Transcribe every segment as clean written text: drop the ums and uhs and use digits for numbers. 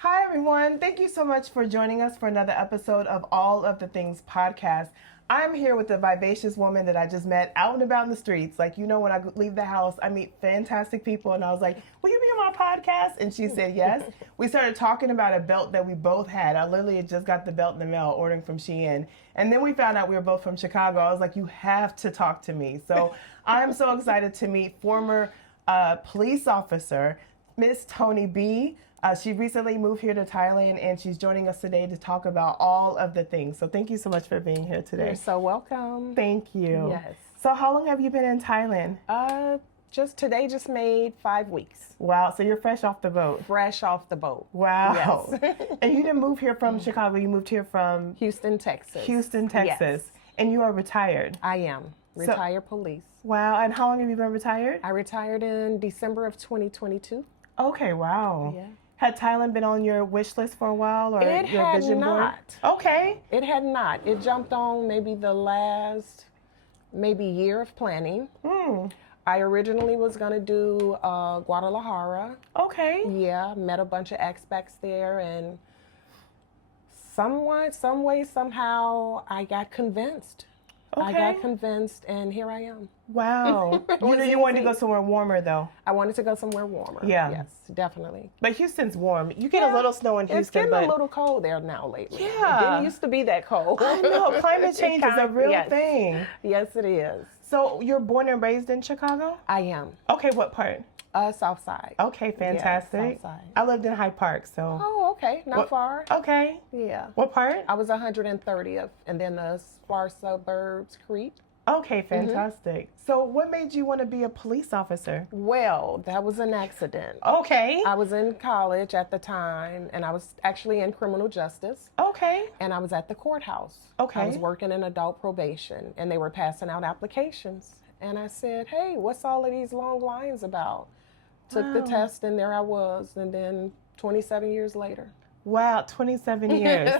Hi, everyone. Thank you so much for joining us for another episode of All of the Things podcast. I'm here with a vivacious woman that I just met out and about in the streets. Like, you know, when I leave the house, I meet fantastic people, and I was like, will you be on my podcast? And she said yes. We started talking about a belt that we both had. I literally had just got the belt in the mail, ordering from Shein. And then we found out we were both from Chicago. I was like, you have to talk to me. So I'm so excited to meet former police officer, Miss Toni B. She recently moved here to Thailand, and she's joining us today to talk about all of the things. So thank you so much for being here today. You're so welcome. Thank you. Yes. So how long have you been in Thailand? Just made 5 weeks. Wow. So you're fresh off the boat. Fresh off the boat. Wow. Yes. And you didn't move here from Chicago. You moved here from Houston, Texas. Houston, Texas. Yes. And you are retired. I am. Retired police. Wow. And how long have you been retired? I retired in December of 2022. Okay. Wow. Yeah. Had Thailand been on your wish list for a while, or It your had vision board? not. Okay. It had not. It jumped on maybe the last year of planning. I originally was going to do Guadalajara. Okay. Yeah, met a bunch of expats there, and some way, somehow, I got convinced. Okay. I got convinced, and here I am. Wow. You know you wanted to go somewhere warmer, though. I wanted to go somewhere warmer. Yeah. Yes, definitely. But Houston's warm. You get a little snow in Houston, It's getting but a little cold there now lately. Yeah. It didn't used to be that cold. I know climate change is a real Yes. thing. Yes, it is. So you're born and raised in Chicago? I am. Okay, what part? South Side. Okay, fantastic. Yeah, South Side. I lived in Hyde Park, so. Oh, okay. Not far. Okay. Yeah. What part? I was 130th, and then the far suburbs, Crete. Okay, fantastic. So what made you want to be a police officer? Well, that was an accident. Okay. I was in college at the time, and I was actually in criminal justice, Okay. and I was at the courthouse. Okay. I was working in adult probation, and they were passing out applications. And I said, hey, what's all of these long lines about? Took the test, and there I was, and then 27 years later. Wow, 27 years.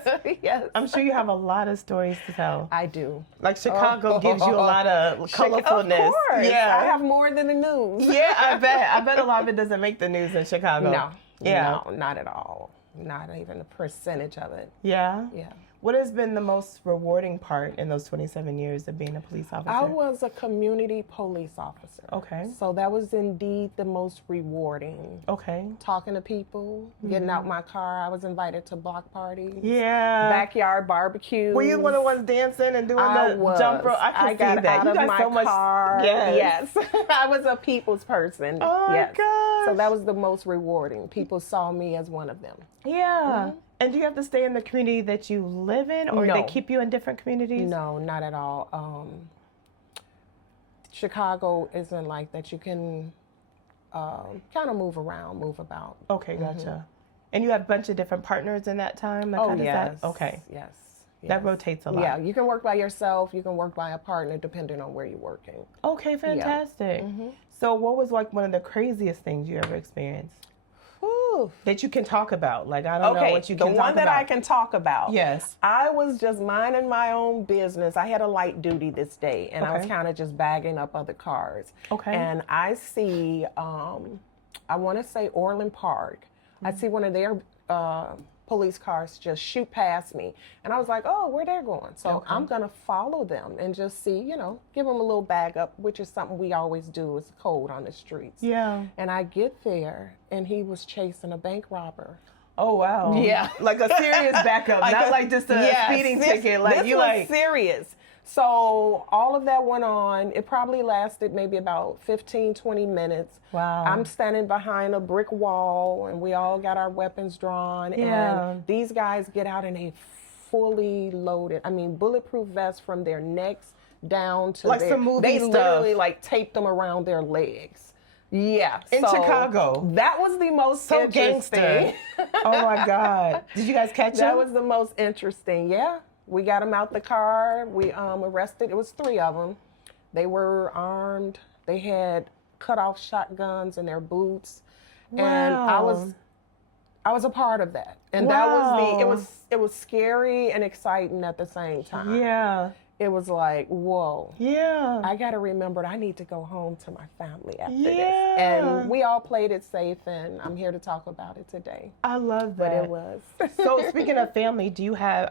Yes. I'm sure you have a lot of stories to tell. I do. Like Chicago gives you a lot of colorfulness. Of course. Yeah. I have more than the news. Yeah, I bet. I bet a lot of it doesn't make the news in Chicago. No. Yeah. No, not at all. Not even a percentage of it. Yeah. Yeah. What has been the most rewarding part in those 27 years of being a police officer? I was a community police officer. Okay. So that was indeed the most rewarding. Okay. Talking to people, getting out my car. I was invited to block parties. Yeah. Backyard barbecues. Were you one of the ones dancing and doing the jump rope? I can got see that. out You of got my so much. car. Yes. I was a people's person. Oh my yes. gosh. So that was the most rewarding. People saw me as one of them. Yeah. And do you have to stay in the community that you live in, or No. they keep you in different communities? No, not at all. Chicago isn't like that. You can kind of move around, move about. Okay, gotcha. And you have a bunch of different partners in that time? Like, Oh, how does yes. that? Okay. Yes. That rotates a lot. Yeah, you can work by yourself. You can work by a partner, depending on where you're working. Okay, fantastic. So what was like one of the craziest things you ever experienced? Whew. That you can talk about? Like, I don't know what you can talk about. The one that I can talk about. Yes. I was just minding my own business. I had a light duty this day, and I was Okay. kind of just bagging up other cars. Okay. And I see, I want to say Orland Park. I see one of their police cars just shoot past me. And I was like, oh, where they're going. So I'm going to follow them and just see, give them a little bag up, which is something we always do. It's cold on the streets. Yeah. And I get there, and he was chasing a bank robber. Oh, wow. Yeah. Like a serious backup, not like just a speeding ticket. Like this you was like serious. So all of that went on. It probably lasted maybe about 15, 20 minutes. Wow. I'm standing behind a brick wall, and we all got our weapons drawn. Yeah. And these guys get out in a fully loaded, bulletproof vest from their necks down to Like their, some movie they stuff. literally like taped them around their legs. Yeah. in so Chicago. That was the most So interesting. gangster. Oh my God. Did you guys catch That him? was the most interesting. Yeah. We got them out the car. We arrested. It was 3 of them. They were armed. They had cut off shotguns in their boots. Wow. And I was a part of that. And Wow. it was scary and exciting at the same time. Yeah. it was like, whoa. Yeah. I got to remember I need to go home to my family after this. Yeah. And we all played it safe, and I'm here to talk about it today. I love But that. it was. So speaking of family,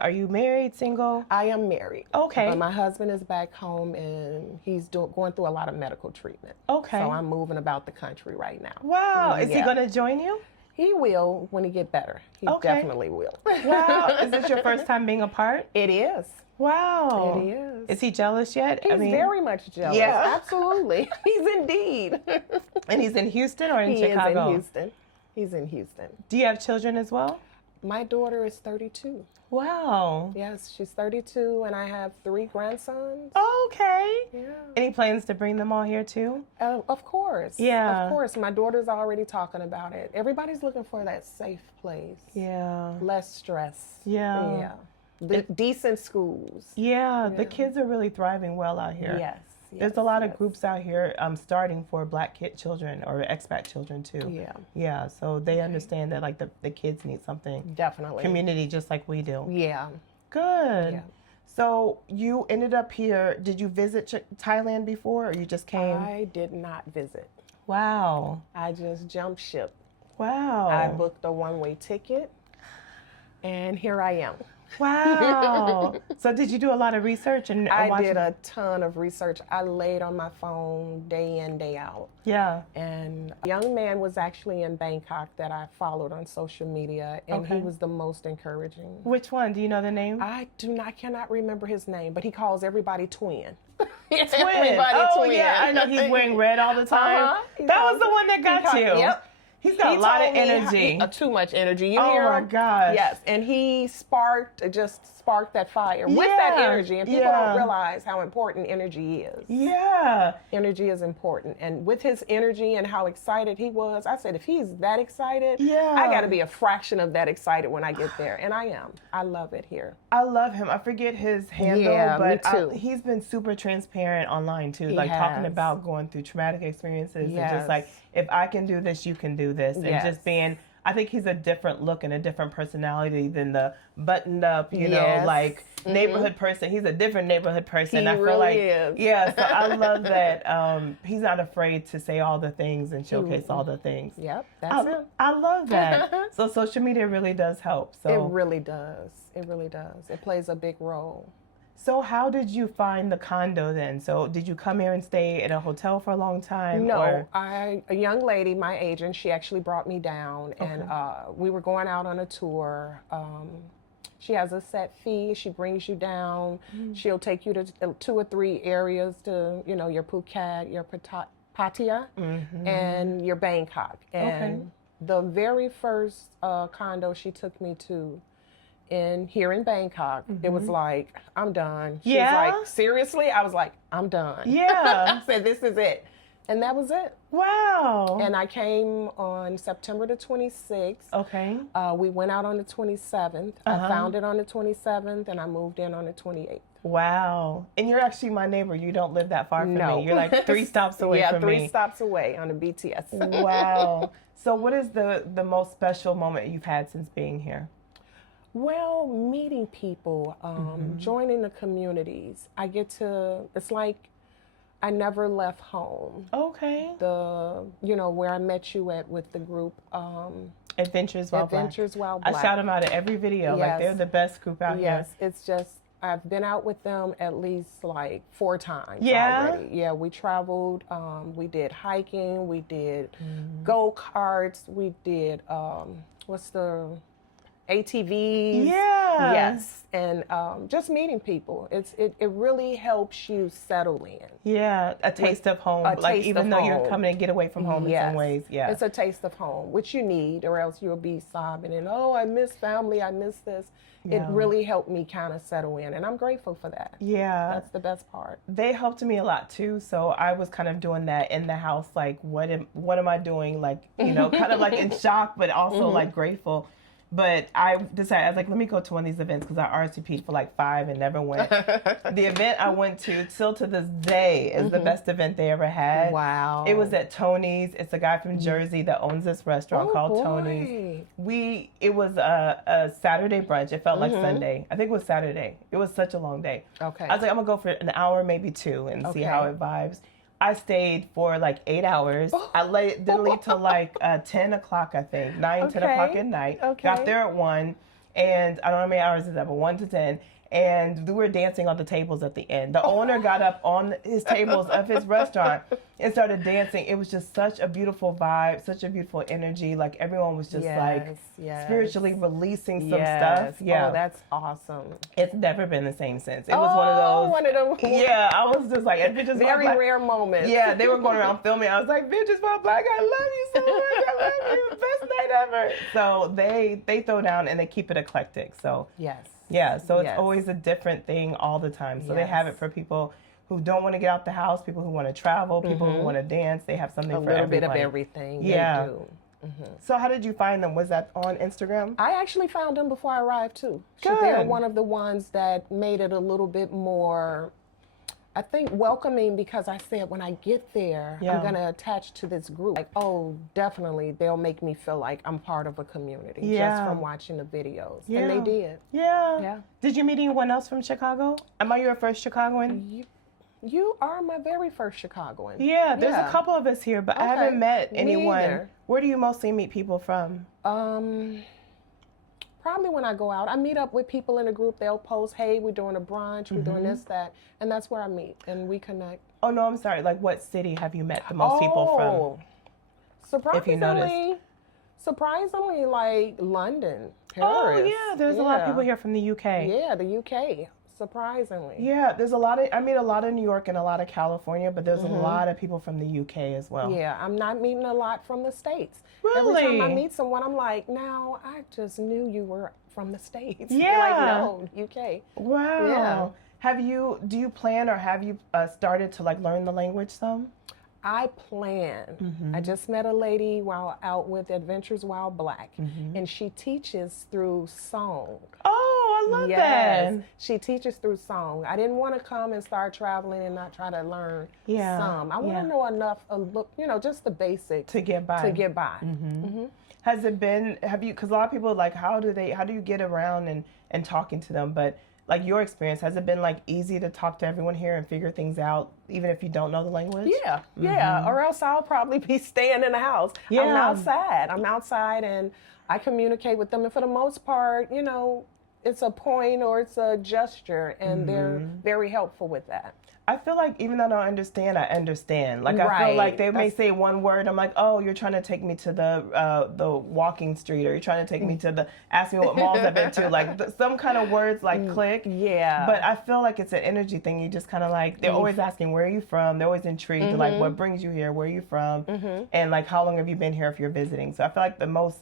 are you married, single? I am married. Okay. But my husband is back home, and he's going through a lot of medical treatment. Okay. So I'm moving about the country right now. Wow. Is he Yeah. going to join you? He will when he get better. He Okay. definitely will. Wow. Is this your first time being apart? It is. Wow. It is. Is he jealous yet? He's very much jealous. Yeah. Absolutely. He's indeed. And he's in Houston or in He Chicago? is in Houston. He's in Houston. Do you have children as well? My daughter is 32. Wow. Yes, she's 32, and I have 3 grandsons. Okay. Yeah. Any plans to bring them all here too? Of course. Yeah. Of course. My daughter's already talking about it. Everybody's looking for that safe place. Yeah. Less stress. Yeah. Yeah. Decent schools. Yeah. The kids are really thriving well out here. Yes. There's a lot of groups out here starting for Black children or expat children too. Yeah. Yeah. So they understand that like the kids need something. Definitely. Community just like we do. Yeah. Good. Yeah. So you ended up here. Did you visit Thailand before or you just came? I did not visit. Wow. I just jumped ship. Wow. I booked a one-way ticket, and here I am. Wow. So did you do a lot of research? And I did a ton of research. I laid on my phone day in, day out. Yeah. And a young man was actually in Bangkok that I followed on social media, and he was the most encouraging. Which one? Do you know the name? I cannot remember his name, but he calls everybody twin. Twin. Everybody Oh, twin. yeah. I know he's wearing red all the time. That was the one that got you. Yep. He's got a lot of told me energy. Too much energy. You Oh hear my him? gosh. Yes, and he sparked that fire with that Yeah, energy, and people yeah. don't realize how important energy is. Yeah. Energy is important, and with his energy and how excited he was, I said, if he's that excited, Yeah. I got to be a fraction of that excited when I get there, and I am. I love it here. I love him. I forget his handle, Yeah, but me too. He's been super transparent online too, He like talking has. about going through traumatic experiences and just Yes. like, if I can do this, you can do this. And Yes. just being, I think he's a different look and a different personality than the buttoned up, you know, Yes. like neighborhood person. He's a different neighborhood person. He I feel really like, is. yeah, so I love that he's not afraid to say all the things and showcase all the things. Yep, that's him. I love that. So social media really does help. So It really does. It really does. It plays a big role. So how did you find the condo then? So did you come here and stay in a hotel for a long time? No, or? a young lady, my agent, she actually brought me down, and we were going out on a tour. She has a set fee. She brings you down. She'll take you to 2 or 3 areas to, you know, your Phuket, your Pattaya, and your Bangkok. And the very first condo she took me to here in Bangkok, it was like, I'm done. She was like, seriously? I was like, I'm done. Yeah. I said, this is it. And that was it. Wow. And I came on September the 26th. Okay. We went out on the 27th. I found it on the 27th, and I moved in on the 28th. Wow. And you're actually my neighbor. You don't live that far from No. me. You're like 3 stops away from me. Yeah, 3 stops away on the BTS. Wow. So what is the most special moment you've had since being here? Well, meeting people, joining the communities. It's like I never left home. Okay. Where I met you at with the group. Adventures While Black. Adventures While I Black. shout them out at every video. Like Yes. they're the best group out here. Yes, it's just, I've been out with them at least like 4 times Yeah? already. Yeah, we traveled, we did hiking, we did go-karts, we did, ATVs. Yeah. Yes, and just meeting people. It really helps you settle in. Yeah, a taste of home. a Like taste even of though you're home. coming to get away from home in some ways. Yeah. It's a taste of home, which you need, or else you'll be sobbing and, oh, I miss family, I miss this. It Yeah. really helped me kind of settle in, and I'm grateful for that. Yeah. That's the best part. They helped me a lot too. So I was kind of doing that in the house, like what am I doing? Like, you know, kind of like in shock, but also like grateful. But I decided, I was like, let me go to one of these events because I RSVP'd for like 5 and never went. The event I went to, still to this day, is the best event they ever had. Wow. It was at Toni's. It's a guy from Jersey that owns this restaurant called boy. Toni's. It was a Saturday brunch. It felt like Sunday. I think it was Saturday. It was such a long day. Okay. I was like, I'm going to go for an hour, maybe 2, and see how it vibes. I stayed for like 8 hours. I didn't leave till like 10 o'clock, I think. 9, 10 o'clock at night. Got there at 1. And I don't know how many hours is that, but 1 to 10. And we were dancing on the tables at the end. The owner got up on his tables of his restaurant and started dancing. It was just such a beautiful vibe, such a beautiful energy. Like everyone was just spiritually releasing some stuff. Yeah. Oh, that's awesome. It's never been the same since. It was one of those. Yeah, I was just like, bitches very rare moments. Yeah, they were going around filming. I was like, bitches while black, I love you so much. I love you. Best night ever. So they throw down and they keep it eclectic. So yes. Yeah, so it's always a different thing all the time. So they have it for people who don't want to get out the house, people who want to travel, people who want to dance. They have something for everybody. A little bit of everything. Yeah. They do. So how did you find them? Was that on Instagram? I actually found them before I arrived too. Good. They're one of the ones that made it a little bit more, I think, welcoming, because I said when I get there, I'm going to attach to this group. Like, oh, definitely, they'll make me feel like I'm part of a community just from watching the videos. Yeah. And they did. Yeah. Did you meet anyone else from Chicago? Am I your first Chicagoan? You are my very first Chicagoan. Yeah, there's a couple of us here, but I haven't met anyone. Either. Where do you mostly meet people from? Probably when I go out. I meet up with people in a group. They'll post, hey, we're doing a brunch, we're doing this, that. And that's where I meet and we connect. Oh, no, I'm sorry. Like, what city have you met the most people from? Surprisingly, like London, Paris. Oh, yeah, there's a lot of people here from the UK. Yeah, the UK. Surprisingly. Yeah, there's I meet a lot of New York and a lot of California, but there's a lot of people from the UK as well. Yeah, I'm not meeting a lot from the States. Really? Every time I meet someone, I'm like, now, I just knew you were from the States. Yeah. They're like, no, UK. Wow. Yeah. Do you plan or have you started to like learn the language some? I plan. I just met a lady while out with Adventures While Black, and she teaches through song. Oh, I love that. She teaches through song. I didn't want to come and start traveling and not try to learn some. I want to know enough, just the basics to get by. Has it been? Because a lot of people like, how do you get around and talking to them? But like your experience, has it been like easy to talk to everyone here and figure things out, even if you don't know the language? Yeah. Or else I'll probably be staying in the house. Yeah. I'm outside and I communicate with them. And for the most part, it's a point or it's a gesture, and they're very helpful with that. I feel like even though I don't understand, I understand. Like I feel like they may say one word, I'm like, oh, you're trying to take me to the walking street, or you're trying to take me to ask me what malls I've been to. Like some kind of words like click. Yeah. But I feel like it's an energy thing. You just kind of like, they're always asking, where are you from? They're always intrigued, like what brings you here? Where are you from? And like, how long have you been here if you're visiting? So I feel like the most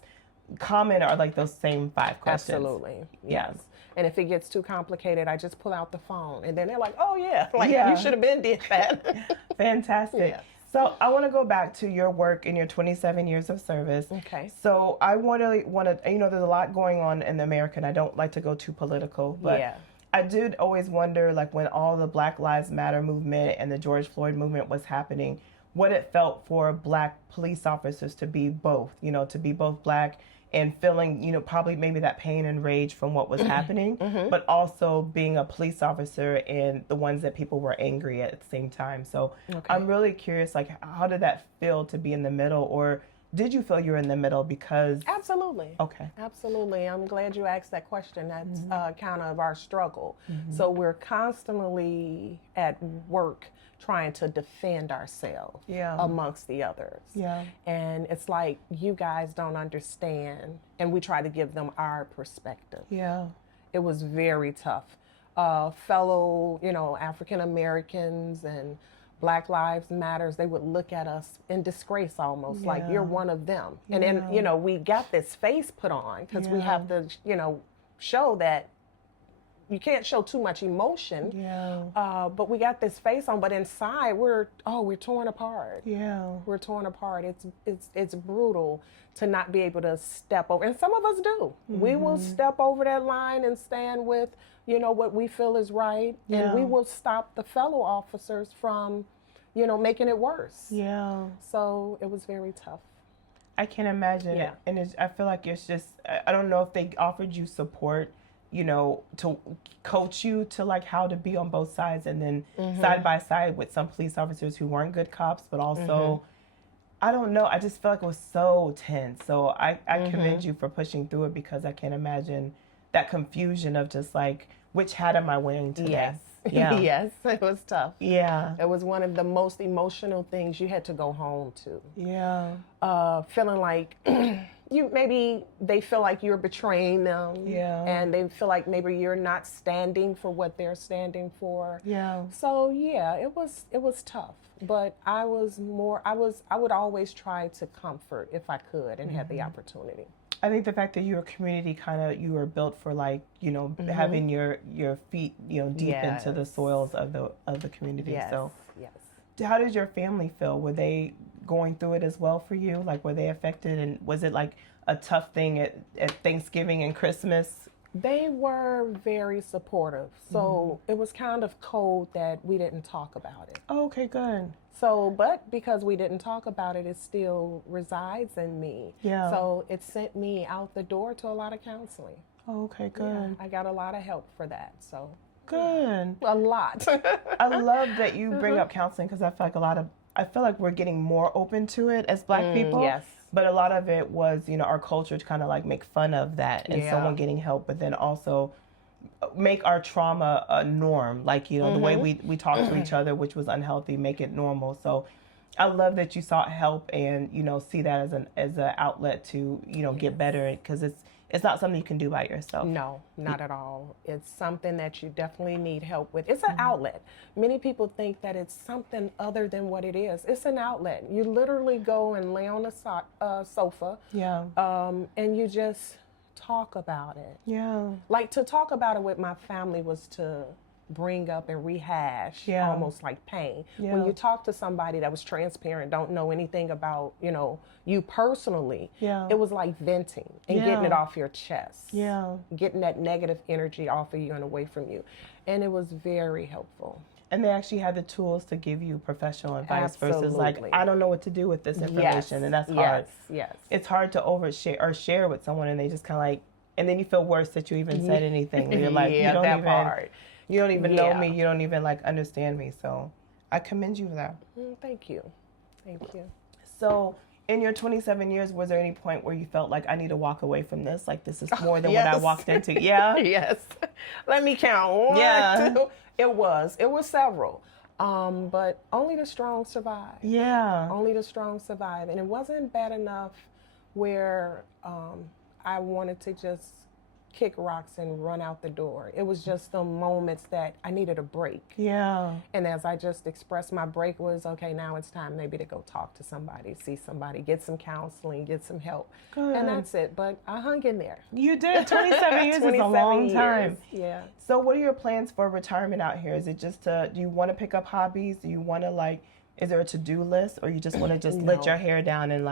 common are like those same 5 questions. Absolutely. Yes. And if it gets too complicated, I just pull out the phone. And then they're like, oh, yeah, you should have been did that. Fantastic. Yeah. So I want to go back to your work in your 27 years of service. Okay. So I want to, there's a lot going on in America, and I don't like to go too political, but I did always wonder, like when all the Black Lives Matter movement and the George Floyd movement was happening, what it felt for Black police officers to be both, to be both Black and feeling, probably maybe that pain and rage from what was happening, but also being a police officer and the ones that people were angry at the same time. So I'm really curious, like, how did that feel to be in the middle, or did you feel you were in the middle because... Absolutely. Okay. Absolutely. I'm glad you asked that question. That's kind of our struggle. So we're constantly at work trying to defend ourselves amongst the others. Yeah. And it's like, you guys don't understand. And we try to give them our perspective. Yeah. It was very tough. Fellow, African Americans and Black Lives Matters, they would look at us in disgrace almost, like you're one of them. And then, we got this face put on because we have to, show that, you can't show too much emotion. Yeah. But we got this face on, but inside we're torn apart. Yeah. We're torn apart. It's brutal to not be able to step over. And some of us do. We will step over that line and stand with, what we feel is right. Yeah. And we will stop the fellow officers from, making it worse. Yeah. So it was very tough. I can imagine. Yeah. And I feel like it's just, I don't know if they offered you support, to coach you to like how to be on both sides, and then side by side with some police officers who weren't good cops, but also, I don't know. I just feel like it was so tense. So I commend you for pushing through it, because I can't imagine that confusion of just like, which hat am I wearing today? Yes. Yeah. Yes, it was tough. Yeah. It was one of the most emotional things you had to go home to. Yeah. Feeling like maybe they feel like you're betraying them. Yeah. And they feel like maybe you're not standing for what they're standing for. Yeah. So yeah, it was tough. But I would always try to comfort if I could and had the opportunity. I think the fact that you're a community you were built for like, having your feet, deep into the soils of the community. Yes. So yes. How did your family feel? Were they going through it as well for you? Like, were they affected? And was it like a tough thing at Thanksgiving and Christmas? They were very supportive. So it was kind of cold that we didn't talk about it. Oh, okay, good. So, but because we didn't talk about it, it still resides in me. Yeah. So it sent me out the door to a lot of counseling. Oh, okay, good. Yeah, I got a lot of help for that. So good. A lot. I love that you bring up counseling, because I feel like we're getting more open to it as Black people. Yes. But a lot of it was, our culture to kind of like make fun of that and someone getting help, but then also make our trauma a norm. Like, the way we talk to each other, which was unhealthy, make it normal. So I love that you sought help and, see that as an outlet to, get better, because it's not something you can do by yourself. No, not at all. It's something that you definitely need help with. It's an outlet. Many people think that it's something other than what it is. It's an outlet. You literally go and lay on a sofa. Yeah. And you just talk about it. Yeah. Like, to talk about it with my family was to bring up and rehash almost like pain. Yeah. When you talk to somebody that was transparent, don't know anything about, you personally, it was like venting and getting it off your chest. Yeah. Getting that negative energy off of you and away from you. And it was very helpful. And they actually had the tools to give you professional advice versus like, Absolutely. I don't know what to do with this information. And that's hard. Yes. It's hard to overshare or share with someone, and they just kind of like, and then you feel worse that you even said anything. You're like, you don't even know me. You don't even like understand me. So I commend you for that. Thank you. Thank you. So in your 27 years, was there any point where you felt like, I need to walk away from this? Like, this is more than what I walked into. Yeah. Yes. Let me count. One, two. It was several. But only the strong survive. Yeah. Only the strong survive. And it wasn't bad enough where I wanted to just kick rocks and run out the door. It was just the moments that I needed a break. Yeah. And as I just expressed, my break was, okay, now it's time maybe to go talk to somebody, see somebody, get some counseling, get some help. Good. And that's it. But I hung in there. You did. 27 years is a long time. Yeah. So what are your plans for retirement out here? Is it just do you want to pick up hobbies? Do you want to is there a to-do list, or you just want to just let your hair down and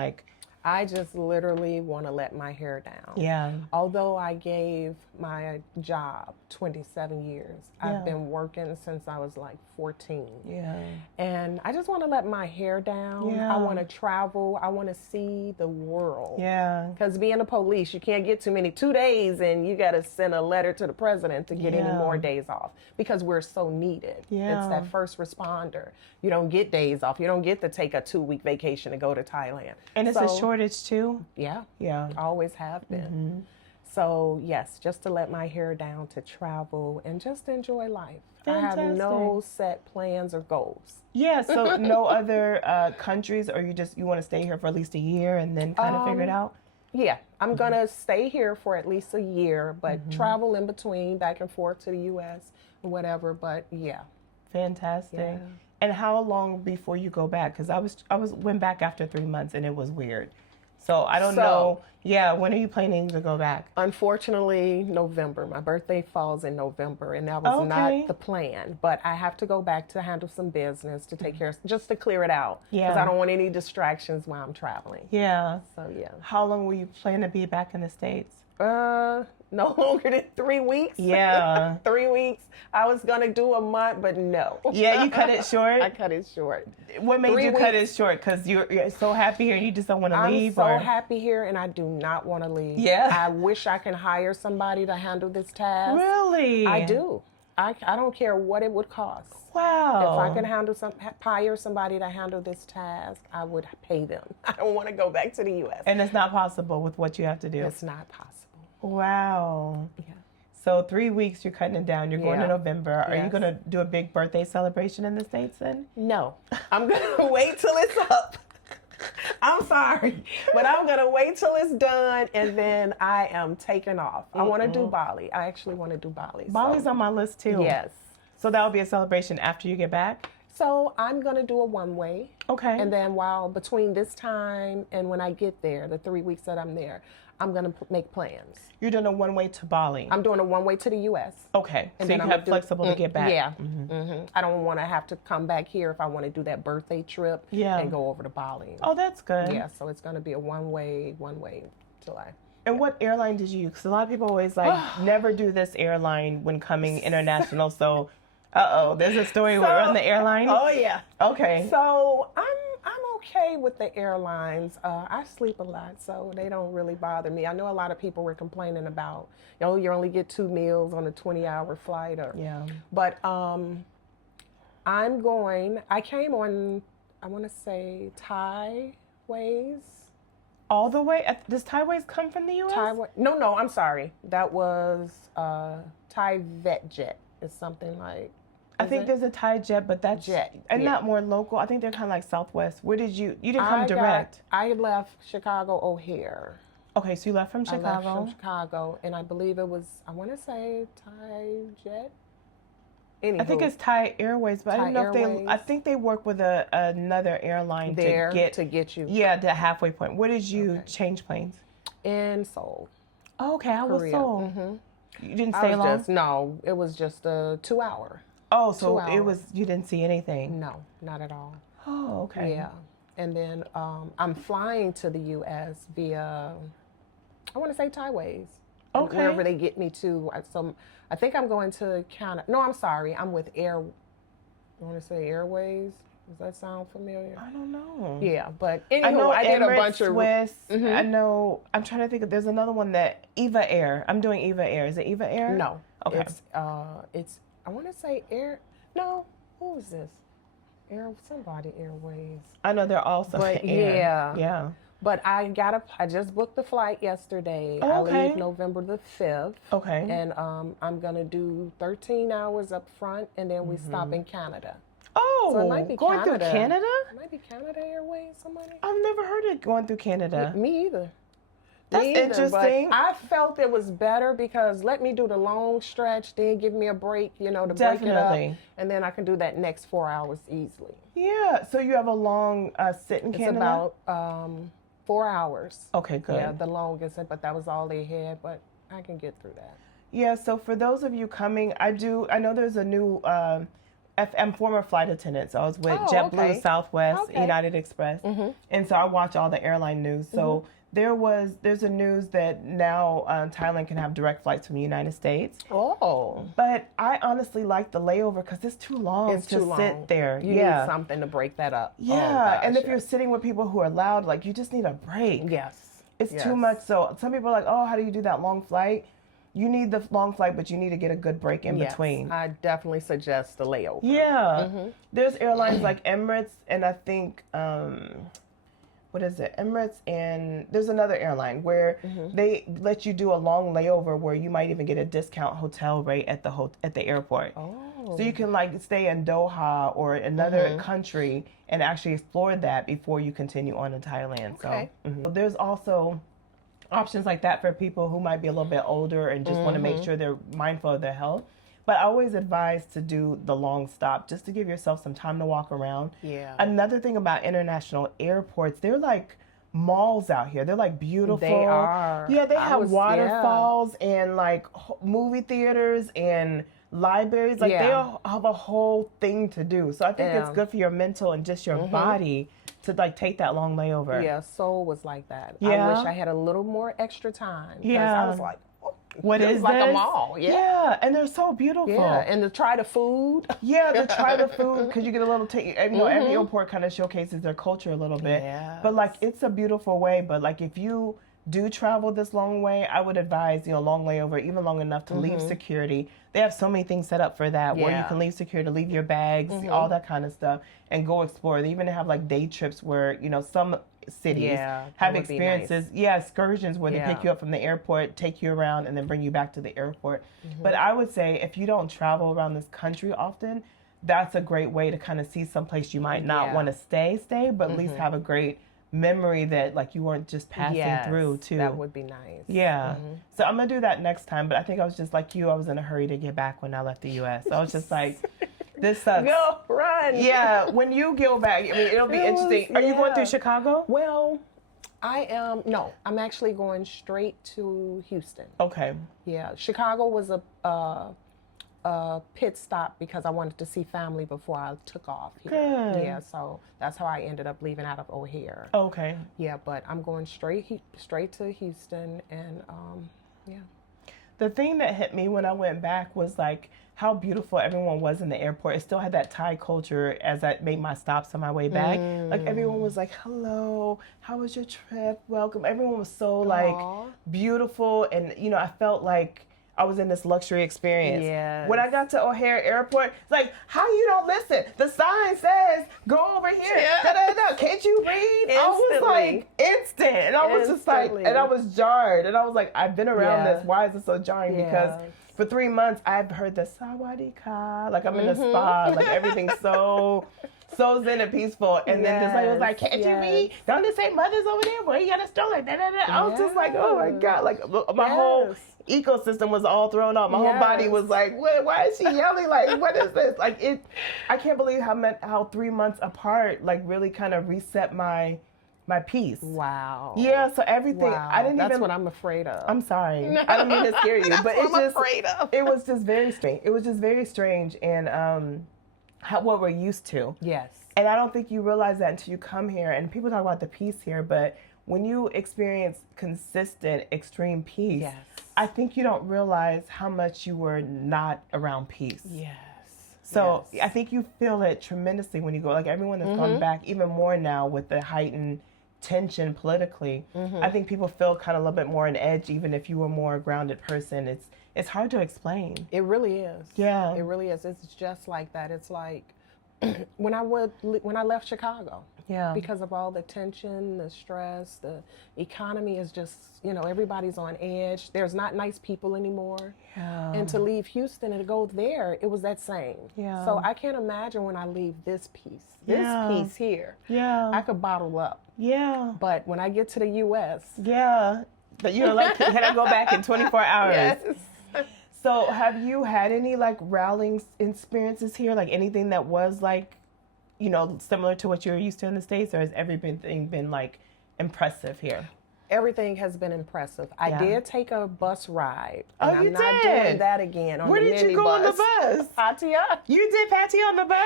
I just literally want to let my hair down. Yeah. Although I gave my job 27 years, I've been working since I was like 14. Yeah. And I just want to let my hair down. Yeah. I want to travel. I want to see the world. Yeah. Because being a police, you can't get too many 2 days, and you got to send a letter to the president to get any more days off, because we're so needed. Yeah. It's that first responder. You don't get days off. You don't get to take a 2-week vacation to go to Thailand. And it's a shortage too? Yeah. Yeah. Always have been. So yes, just to let my hair down, to travel and just enjoy life. Fantastic. I have no set plans or goals. Yeah, so no other countries, or you want to stay here for at least a year and then kind of figure it out? Yeah, I'm going to stay here for at least a year, but travel in between, back and forth to the U.S. and whatever, but yeah. Fantastic. Yeah. And how long before you go back? Because I went back after 3 months and it was weird. So I don't know. Yeah, when are you planning to go back? Unfortunately, November. My birthday falls in November, and that was not the plan. But I have to go back to handle some business, to take care of, just to clear it out. Yeah. Because I don't want any distractions while I'm traveling. Yeah. So, yeah. How long will you plan to be back in the States? No longer than 3 weeks. Yeah. 3 weeks. I was going to do a month, but no. Yeah, you cut it short? I cut it short. What made you cut it short? Because you're so happy here and you just don't want to leave? I'm so happy here and I do not want to leave. Yeah. I wish I can hire somebody to handle this task. Really? I do. I don't care what it would cost. Wow. If I can hire somebody to handle this task, I would pay them. I don't want to go back to the U.S. And it's not possible with what you have to do? It's not possible. Wow. Yeah. So 3 weeks, you're cutting it down. You're going to November. Are Yes. you going to do a big birthday celebration in the States then? No. I'm going to wait till it's up. I'm sorry, but I'm going to wait till it's done, and then I am taking off. I want to do Bali. I actually want to do Bali. Bali's on my list too. Yes. So that will be a celebration after you get back? So I'm going to do a one-way. Okay. And then between this time and when I get there, the 3 weeks that I'm there, I'm going to make plans. You're doing a one-way to Bali? I'm doing a one-way to the U.S. Okay. And so then you have flexible to get back? Yeah. I don't want to have to come back here if I want to do that birthday trip and go over to Bali. Oh, that's good. Yeah, so it's going to be a one-way till I... And what airline did you use? Because a lot of people always never do this airline when coming international. So, there's a story where we're on the airline? Oh, yeah. Okay. So I'm okay with the airlines. I sleep a lot, so they don't really bother me. I know a lot of people were complaining about, you only get 2 meals on a 20-hour flight. But I came on, I want to say, Thai Ways. All the way? Does Thai Ways come from the U.S.? No, I'm sorry. That was Thai Vet Jet. It's something like... I think there's a Thai Jet, but that's Jet, not more local. I think they're kind of like Southwest. Where did you didn't come direct? I left Chicago O'Hare. Okay, so you left from Chicago. I left from Chicago, and I believe it was, I want to say Thai Jet. Anywho, I think it's Thai Airways, but I don't know if they. I think they work with another airline to get you. Yeah, the halfway point. Where did you change planes? In Seoul. Oh, okay, I was Seoul. Mm-hmm. You didn't stay long? No, it was just a 2 hour. Oh, so it was, you didn't see anything? No, not at all. Oh, okay. Yeah. And then I'm flying to the U.S. via, I want to say Thai Ways. Okay. Wherever they get me to. So I think I'm going to Canada. No, I'm sorry. I'm with I want to say Airways. Does that sound familiar? I don't know. Yeah, but anyway, I did Emirates, a bunch of Swiss. I know. I'm trying to think of. There's another one that Eva Air. I'm doing Eva Air. Is it Eva Air? No. Okay. It's I want to say Air. No, who is this? Somebody Airways. I know they're also Air. Yeah. But I just booked the flight yesterday. Oh, okay. I leave November the 5th. Okay. And I'm gonna do 13 hours up front, and then we stop in Canada. Oh, so it might be going Canada. through Canada? It might be Canada Airways, somebody. I've never heard of going through Canada. Me either. That's interesting. But I felt it was better because let me do the long stretch, then give me a break, to break it up, and then I can do that next 4 hours easily. Yeah. So you have a long sit in Canada? It's about 4 hours. Okay, good. Yeah, the longest, but that was all they had. But I can get through that. Yeah. So for those of you coming, I know there's a new. I'm former flight attendant, so I was with JetBlue, Southwest, United Express, and so I watch all the airline news. So there's a news that now Thailand can have direct flights from the United States. Oh. But I honestly like the layover because it's too long to sit there. You need something to break that up. Yeah, and if you're sitting with people who are loud, like you just need a break. Yes. It's too much. So some people are like, oh, how do you do that long flight? You need the long flight, but you need to get a good break in between. I definitely suggest the layover. Yeah. There's airlines like Emirates, and I think, what is it? Emirates, and there's another airline where they let you do a long layover where you might even get a discount hotel rate at the airport. Oh. So you can like stay in Doha or another country and actually explore that before you continue on to Thailand. Okay. So there's also options like that for people who might be a little bit older and just want to make sure they're mindful of their health. But I always advise to do the long stop just to give yourself some time to walk around. Yeah. Another thing about international airports, they're like malls out here. They're like beautiful. They are. Yeah, they have waterfalls and like movie theaters and libraries. Like they have a whole thing to do. So I think it's good for your mental and just your body to like take that long layover. Yeah, Seoul was like that. Yeah. I wish I had a little more extra time. Yeah. I was like, what is like this? a mall. Yeah, and they're so beautiful. Yeah, and to try the food. Yeah, to try the food because you get a little every airport kind of showcases their culture a little bit. Yes. But like it's a beautiful way. But like if you do travel this long way, I would advise long layover, even long enough to leave security. They have so many things set up for that where you can leave security, leave your bags, all that kind of stuff, and go explore. They even have like day trips where some cities have experiences, excursions where they pick you up from the airport, take you around, and then bring you back to the airport. But I would say if you don't travel around this country often, that's a great way to kind of see someplace you might not want to stay, but at least have a great memory that like you weren't just passing through too. That would be nice. Yeah. So I'm gonna do that next time. But I think I was just like you. I was in a hurry to get back when I left the U.S. So I was just like, this sucks. Go run. Yeah. When you go back, I mean, it'll be interesting. Are you going through Chicago? Well, I am. No, I'm actually going straight to Houston. Okay. Yeah. Chicago was a pit stop because I wanted to see family before I took off here. Good. Yeah, so that's how I ended up leaving out of O'Hare. Okay. Yeah, but I'm going straight to Houston, and The thing that hit me when I went back was like how beautiful everyone was in the airport. It still had that Thai culture as I made my stops on my way back. Like everyone was like, hello, how was your trip? Welcome. Everyone was so like beautiful, and I felt like I was in this luxury experience. Yes. When I got to O'Hare Airport, it's like, how you don't listen? The sign says, go over here. Da, da, da. Can't you read? Instantly. I was like, instant. And I was just like, and I was jarred. And I was like, I've been around this. Why is it so jarring? Because for 3 months, I've heard the sawadee-ka. Like I'm in a spa. Like everything's so zen and peaceful. And then this lady was like, can't you read? Don't it say mothers over there? Boy, you got a stroller. Da, da, da. I was just like, oh my God. Like my whole ecosystem was all thrown off. My whole body was like, what? Why is she yelling? Like, what is this? Like I can't believe how 3 months apart like really kind of reset my peace. Wow. Yeah, so everything. Wow. I didn't That's even. what I'm afraid of. I'm sorry. I don't mean to scare you, but it's just. afraid of. It was just very strange. It was just very strange, and what we're used to. Yes. And I don't think you realize that until you come here. And people talk about the peace here, but when you experience consistent, extreme peace, I think you don't realize how much you were not around peace. Yes. So I think you feel it tremendously when you go. Like everyone that's gone back, even more now with the heightened tension politically, I think people feel kind of a little bit more on edge, even if you were a more grounded person. It's hard to explain. It really is. Yeah. It really is. It's just like that. It's like when I left Chicago. Yeah. Because of all the tension, the stress, the economy is just, everybody's on edge. There's not nice people anymore. Yeah. And to leave Houston and to go there, it was that same. Yeah. So I can't imagine when I leave this piece here. Yeah. I could bottle up. Yeah. But when I get to the U.S. Yeah. But you're like, can I go back in 24 hours? Yes. So have you had any like rallying experiences here? Like anything that was like, similar to what you're used to in the States, or has everything been like impressive here? Everything has been impressive. I did take a bus ride. Oh, and I'm not doing that again on Where the did you go on the bus? Pattaya. You did Pattaya on the bus?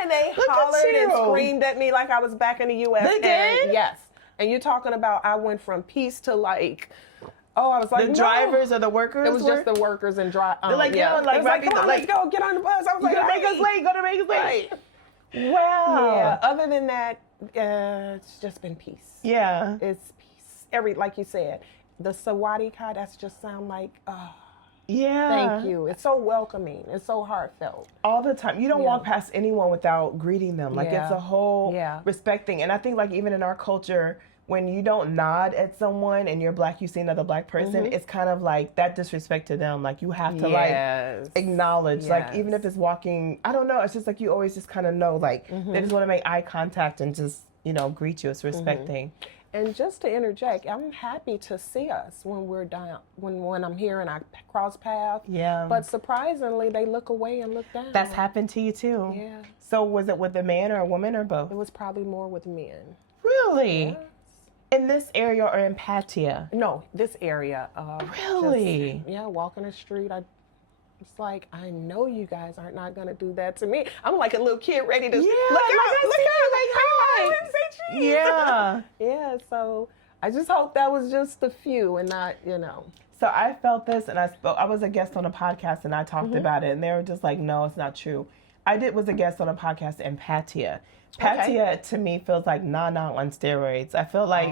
And they Look hollered at and you. screamed at me like I was back in the U.S. They did? Yes. And you're talking about I went from peace to like, I was like, The drivers or the workers? It was just the workers and They're like, yelling, like, like, come on, let's go, get on the bus. I was like, You're gonna make us late. Gonna make us late. Wow. Yeah. Other than that, it's just been peace. Yeah. It's peace. Like you said, the sawadee-ka, that's just sound like, Yeah. thank you. It's so welcoming. It's so heartfelt. All the time. You don't walk past anyone without greeting them. Like it's a whole respect thing. And I think like even in our culture, when you don't nod at someone and you're Black, you see another Black person, it's kind of like that disrespect to them. Like you have to like acknowledge, like even if it's walking, I don't know, it's just like you always just kind of know, like they just want to make eye contact and just, greet you. It's a respect thing. And just to interject, I'm happy to see us when we're down, when I'm here and I cross paths. Yeah. But surprisingly, they look away and look down. That's happened to you too? Yeah. So was it with a man or a woman or both? It was probably more with men. Really? Yes. In this area or in Pattaya? No, this area. Really? Walking the street. It's like, I know you guys are not going to do that to me. I'm like a little kid ready to look out, like, hi, say cheese. Yeah. Yeah, so I just hope that was just a few and not, So I felt this, and I was a guest on a podcast, and I talked about it, and they were just like, no, it's not true. I was a guest on a podcast in Pattaya. Pattaya to me feels like Nana on steroids. I feel like,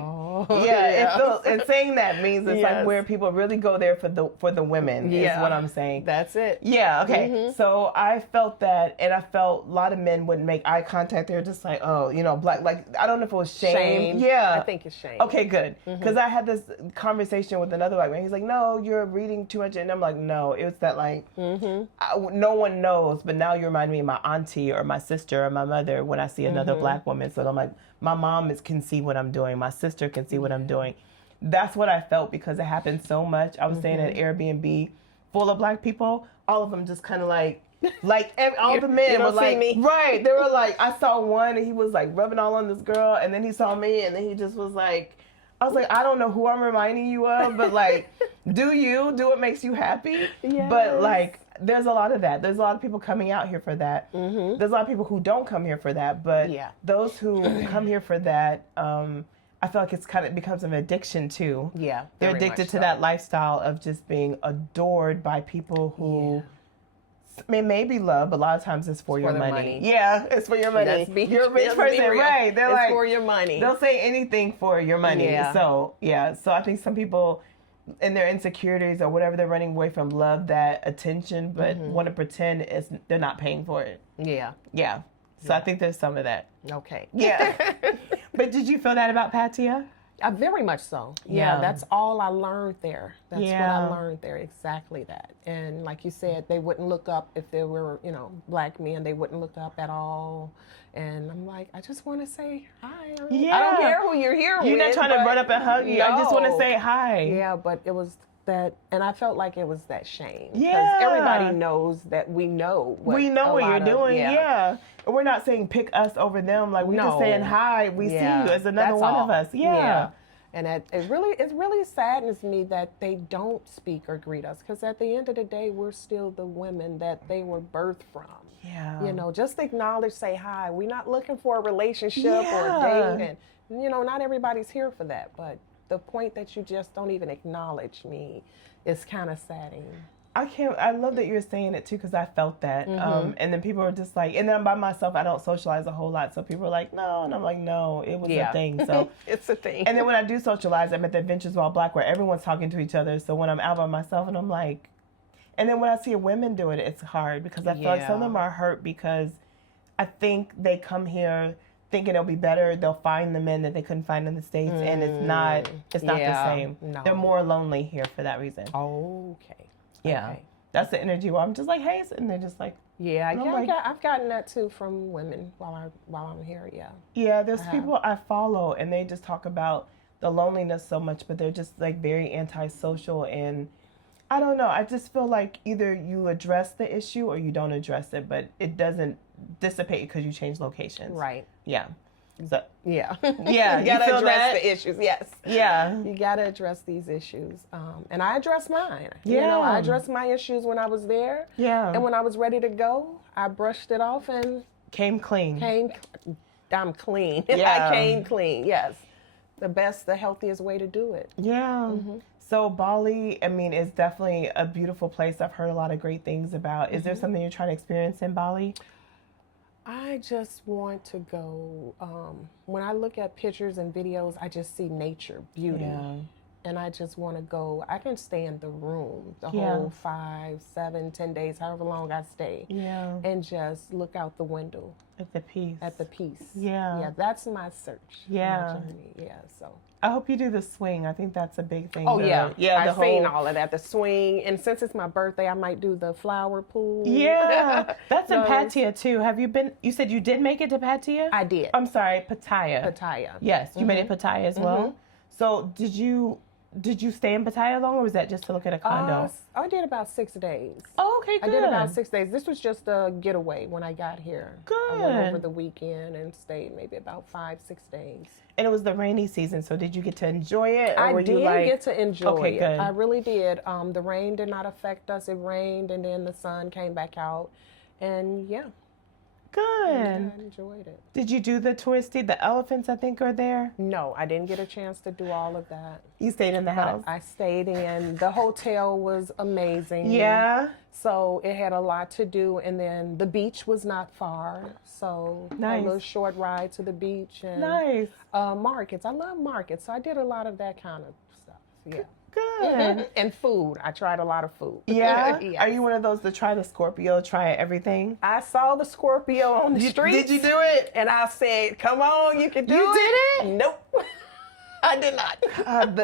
it feels, and saying that means it's like where people really go there for the women is what I'm saying. That's it. Yeah, okay. So I felt that, and I felt a lot of men wouldn't make eye contact. They were just like, oh, black, like, I don't know if it was shame. Yeah. I think it's shame. Okay, good. Because I had this conversation with another white man. He's like, no, you're reading too much. And I'm like, no, it was that like, no one knows, but now you remind me of my auntie or my sister or my mother when I see another black woman. So I'm like, my mom can see what I'm doing. My sister can see what I'm doing. That's what I felt because it happened so much. I was staying at an Airbnb full of black people. All of them just kind of like all the men were like, right. They were like, I saw one and he was like rubbing all on this girl. And then he saw me and then he just was like, I was like, I don't know who I'm reminding you of, but like, do what makes you happy. Yes. But like, there's a lot of that. There's a lot of people coming out here for that. There's a lot of people who don't come here for that. But those who come here for that, I feel like it becomes an addiction too. Yeah. They're addicted to that lifestyle of just being adored by people who maybe love, but a lot of times it's for your money. Yeah, it's for your money. You're a rich person, right? They're like, for your money. They'll say anything for your money. Yeah. So I think some people in their insecurities or whatever they're running away from love that attention, but want to pretend they're not paying for it. Yeah. Yeah. So I think there's some of that. Okay. Yeah. But did you feel that about Pattaya? Very much so. Yeah, that's all I learned there. That's what I learned there, exactly that. And like you said, they wouldn't look up if there were, black men. They wouldn't look up at all. And I'm like, I just want to say hi. I don't care who you're here with. You're not trying to run up and hug you. I just want to say hi. Yeah, but it was that, and I felt like it was that shame. Yeah. Because everybody knows that we know what you're doing. Yeah. We're not saying pick us over them. Like, we're just saying hi. We see you as another one of us. Yeah. And it really saddens me that they don't speak or greet us. Because at the end of the day, we're still the women that they were birthed from. Yeah. Just acknowledge, say hi. We're not looking for a relationship or a date. And, not everybody's here for that. But the point that you just don't even acknowledge me is kind of saddening. I love that you're saying it too, because I felt that. And then people are just like, and then I'm by myself, I don't socialize a whole lot. So people are like, no. And I'm like, no, it was a thing. So it's a thing. And then when I do socialize, I'm at the Adventures While Black where everyone's talking to each other. So when I'm out by myself and I'm like, and then when I see women do it, it's hard because I feel like some of them are hurt because I think they come here thinking it'll be better. They'll find the men that they couldn't find in the States, and it's not the same. No. They're more lonely here for that reason. Okay. Yeah. Okay. That's the energy where I'm just like, hey, and they're just like, I've gotten that too from women while I'm here. Yeah. Yeah, there's people I follow and they just talk about the loneliness so much, but they're just like very antisocial, and I don't know. I just feel like either you address the issue or you don't address it, but it doesn't dissipate because you change locations. Right. Yeah. So, yeah. Yeah. You gotta address the issues. Yes. Yeah. You gotta address these issues. And I address mine. Yeah. I addressed my issues when I was there. Yeah. And when I was ready to go, I brushed it off and came clean. I'm clean. Yeah. I came clean. Yes. The best, the healthiest way to do it. Yeah. So Bali, I mean, is definitely a beautiful place. I've heard a lot of great things about. Is there something you're trying to experience in Bali? I just want to go. When I look at pictures and videos, I just see nature, beauty. Yeah. And I just want to go. I can stay in the room the whole 5, 7, 10 days, however long I stay. Yeah. And just look out the window. At the peace. Yeah. Yeah, that's my search. Yeah. My journey. Yeah, so. I hope you do the swing. I think that's a big thing. Oh, yeah. I've seen all of that. The swing. And since it's my birthday, I might do the flower pool. Yeah. That's in Pattaya, too. Have you been? You said you did make it to Pattaya? I did. I'm sorry, Pattaya. Pattaya. Yes. You made it Pattaya as well? So did you did you stay in Pattaya long, or was that just to look at a condo? I did about 6 days. Oh, okay, good. I did about 6 days. This was just a getaway when I got here. Good. I went over the weekend and stayed maybe about 5-6 days. And it was the rainy season, so did you get to enjoy it? Or I did get to enjoy it. Good. I really did. The rain did not affect us. It rained, and then the sun came back out. And yeah. Good. Yeah, I enjoyed it. Did you do the touristy? The elephants, I think, are there. No, I didn't get a chance to do all of that. You stayed in the house? I stayed in. The hotel was amazing. Yeah. So it had a lot to do. And then the beach was not far. So nice. A little short ride to the beach. And, nice. Markets. I love markets. So I did a lot of that kind of stuff. Yeah. Good. And food. I tried a lot of food. Yeah? Yes. Are you one of those that try the Scorpio, try everything? I saw the Scorpio on the street. Did you do it? And I said, come on, you can do it. You did it? Nope. I did not.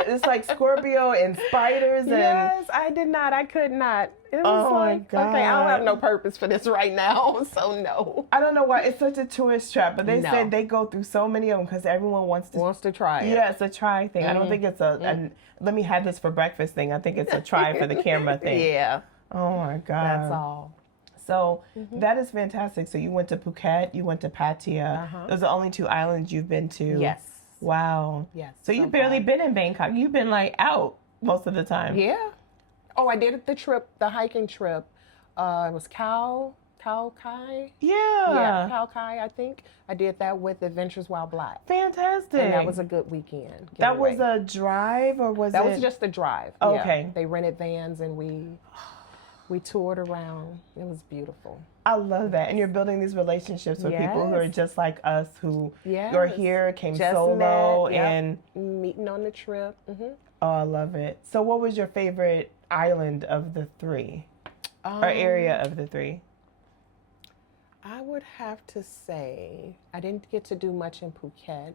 It's like Scorpio and spiders. Yes, I did not. I could not. It was my God. Okay, I don't have no purpose for this right now, so no. I don't know why. It's such a tourist trap, but they said they go through so many of them because everyone wants to try it. Yeah, it's a try thing. I don't think it's a let me have this for breakfast thing. I think it's a try for the camera thing. Yeah. Oh my God. That's all. So that is fantastic. So you went to Phuket, you went to Pattaya. Those are the only 2 islands you've been to. Yes. Wow. Yes. So you've barely been in Bangkok. You've been like out most of the time. Yeah. Oh, I did the hiking trip. It was Khao Kai. Yeah, Khao Kai, I think. I did that with Adventures While Black. Fantastic. And that was a good weekend. That was a drive, or was That was just a drive. Oh, yeah. okay. They rented vans and we toured around. It was beautiful. I love that. And you're building these relationships with people who are just like us, who are here, came just solo, and meeting on the trip. Oh, I love it. So what was your favorite island of the 3? Or area of the 3? I would have to say, I didn't get to do much in Phuket,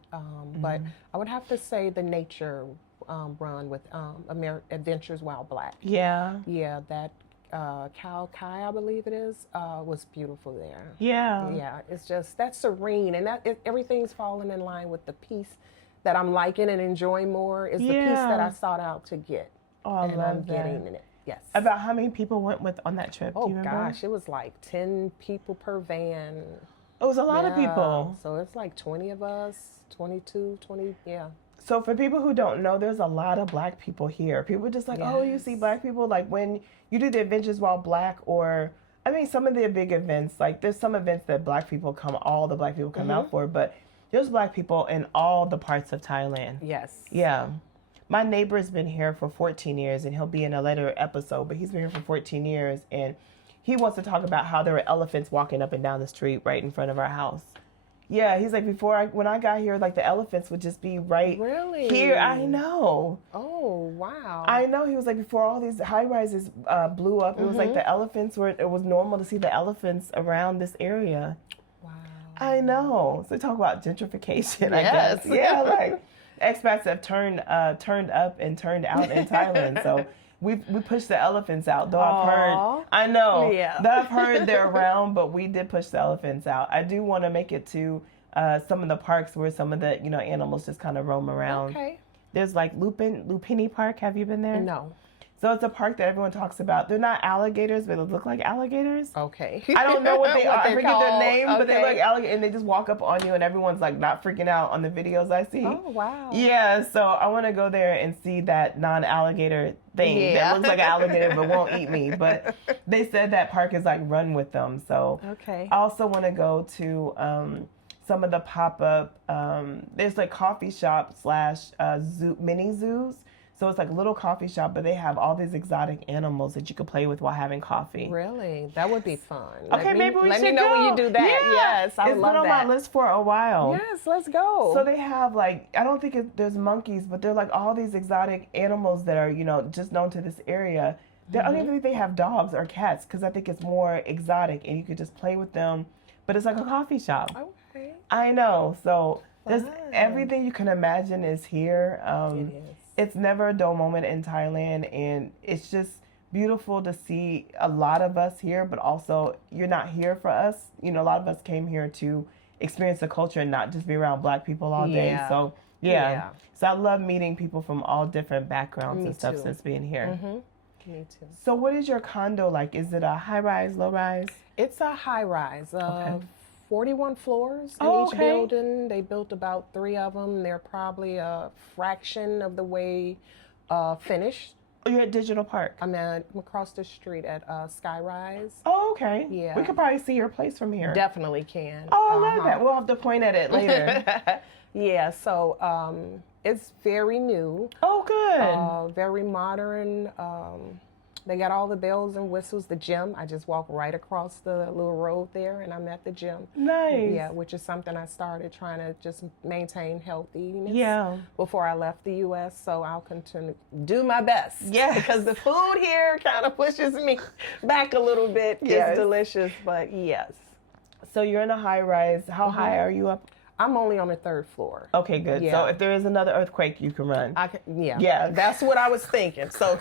but I would have to say the nature run with Adventures While Black. Yeah. Yeah, that Khao Kai, I believe it is, was beautiful there. Yeah. Yeah, it's just, that's serene, and everything's falling in line with the peace that I'm liking and enjoying more is the peace that I sought out to get. Oh, I love I'm getting in it. Yes. About how many people went on that trip? Oh, do you remember? Gosh, it was like 10 people per van. It was a lot of people. So it's like 20 of us, 22, 20, yeah. So for people who don't know, there's a lot of Black people here. People just like, oh, you see Black people? Like when you do the Adventures While Black, or, I mean, some of the big events, like there's some events that Black people all the Black people come out for, but there's Black people in all the parts of Thailand. Yes. Yeah. My neighbor's been here for 14 years, and he'll be in a later episode, but he's been here for 14 years, and he wants to talk about how there were elephants walking up and down the street right in front of our house. Yeah, he's like, when I got here, like the elephants would just be right here. I know. Oh, wow. I know. He was like, before all these high rises blew up, it was like the elephants it was normal to see the elephants around this area. Wow. I know. So talk about gentrification, I guess. Yeah, like expats have turned up and turned out in Thailand. So we pushed the elephants out, though I've heard. I know. Yeah. Though I've heard they're around, but we did push the elephants out. I do want to make it to some of the parks where some of the animals just kind of roam around. Okay. There's like Lupini Park. Have you been there? No. So it's a park that everyone talks about. They're not alligators, but they look like alligators. Okay. I don't know what they are. I forget their name, but they look like alligators, and they just walk up on you, and everyone's like not freaking out on the videos I see. Oh, wow. Yeah, so I want to go there and see that non-alligator thing that looks like an alligator but won't eat me. But they said that park is like run with them. So I also want to go to some of the pop-up, there's like coffee shop / zoo, mini zoos. So it's like a little coffee shop, but they have all these exotic animals that you could play with while having coffee. Really? That would be fun. Okay, maybe we should Let me know when you do that. Yeah. Yes, I love that. It's been on my list for a while. Yes, let's go. So they have like, I don't think there's monkeys, but they're like all these exotic animals that are, just known to this area. I don't even think they have dogs or cats because I think it's more exotic and you could just play with them. But it's like a coffee shop. Okay. I know. So there's everything you can imagine is here. It is. It's never a dull moment in Thailand, and it's just beautiful to see a lot of us here, but also you're not here for us. A lot of us came here to experience the culture and not just be around Black people all day. So Yeah. So I love meeting people from all different backgrounds Me and stuff too. since being here. Me too. So what is your condo like? Is it a high-rise, low-rise? It's a high rise. 41 floors in Oh, each okay. building. They built about 3 of them. They're probably a fraction of the way finished. Oh, you're at Digital Park. I'm across the street at Skyrise. Oh, okay. Yeah. We could probably see your place from here. Definitely can. Oh, I love that. We'll have to point at it later. Yeah, so it's very new. Oh, good. Very modern. They got all the bells and whistles. The gym, I just walk right across the little road there, and I'm at the gym. Nice. Yeah, which is something I started trying to just maintain healthiness before I left the U.S., so I'll continue to do my best. Yes. Because the food here kind of pushes me back a little bit. Yes. It's delicious, but yes. So you're in a high rise. How high are you up? I'm only on the 3rd floor. Okay, good. Yeah. So if there is another earthquake, you can run. Yeah. That's what I was thinking. So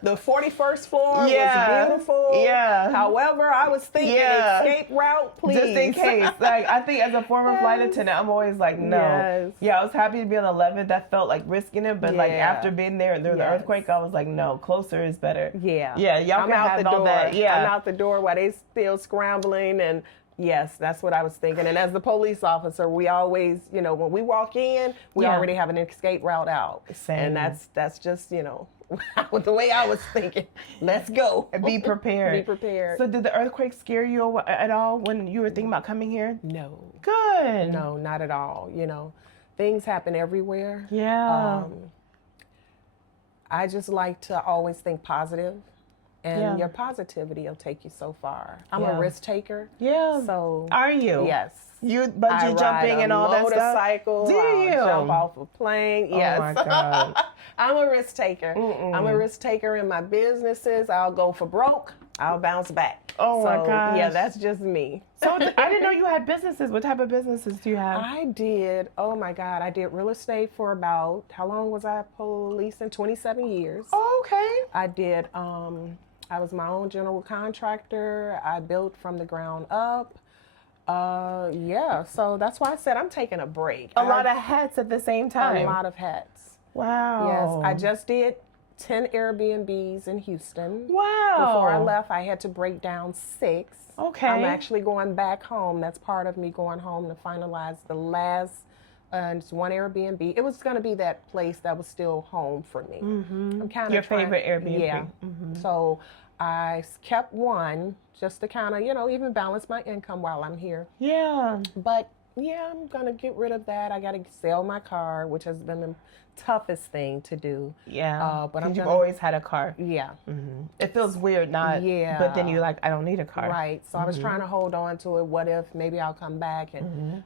the 41st floor was beautiful. Yeah. However, I was thinking escape route, please. Just in case. Like, I think as a former flight attendant, I'm always like, no. Yes. Yeah, I was happy to be on 11th. That felt like risking it. But like after being there and there was the earthquake, I was like, no, closer is better. Yeah. Yeah, y'all can have all that. Yeah. I'm out the door while they still scrambling, and yes, that's what I was thinking. And as the police officer, we always, when we walk in, we already have an escape route out. Same. And that's just, the way I was thinking. Let's go. Be prepared. Be prepared. So did the earthquake scare you at all when you were thinking about coming here? No. Good. No, not at all. Things happen everywhere. Yeah. I just like to always think positive. And your positivity will take you so far. I'm a risk taker. Yeah. So are you? Yes. You bungee jumping and all that stuff? Motorcycle. Do you? Jump off a plane. Yes. Oh my God. I'm a risk taker. I'm a risk taker in my businesses. I'll go for broke. I'll bounce back. Oh my gosh. Yeah, that's just me. So I didn't know you had businesses. What type of businesses do you have? I did. Oh my God. I did real estate for about, how long was I policing? 27 years. Oh, okay. I did, I was my own general contractor. I built from the ground up. So that's why I said I'm taking a break. A lot of hats at the same time. A lot of hats. Wow. Yes, I just did 10 Airbnbs in Houston. Wow. Before I left, I had to break down 6. Okay. I'm actually going back home. That's part of me going home to finalize the last it's one Airbnb. It was going to be that place that was still home for me. I'm kind of your favorite Airbnb. Yeah. So I kept one just to kind of, even balance my income while I'm here. Yeah. But yeah, I'm going to get rid of that. I got to sell my car, which has been the toughest thing to do. Yeah. But you've always had a car. Yeah. It feels weird not. Yeah. But then you're like, I don't need a car. Right. So I was trying to hold on to it. What if maybe I'll come back and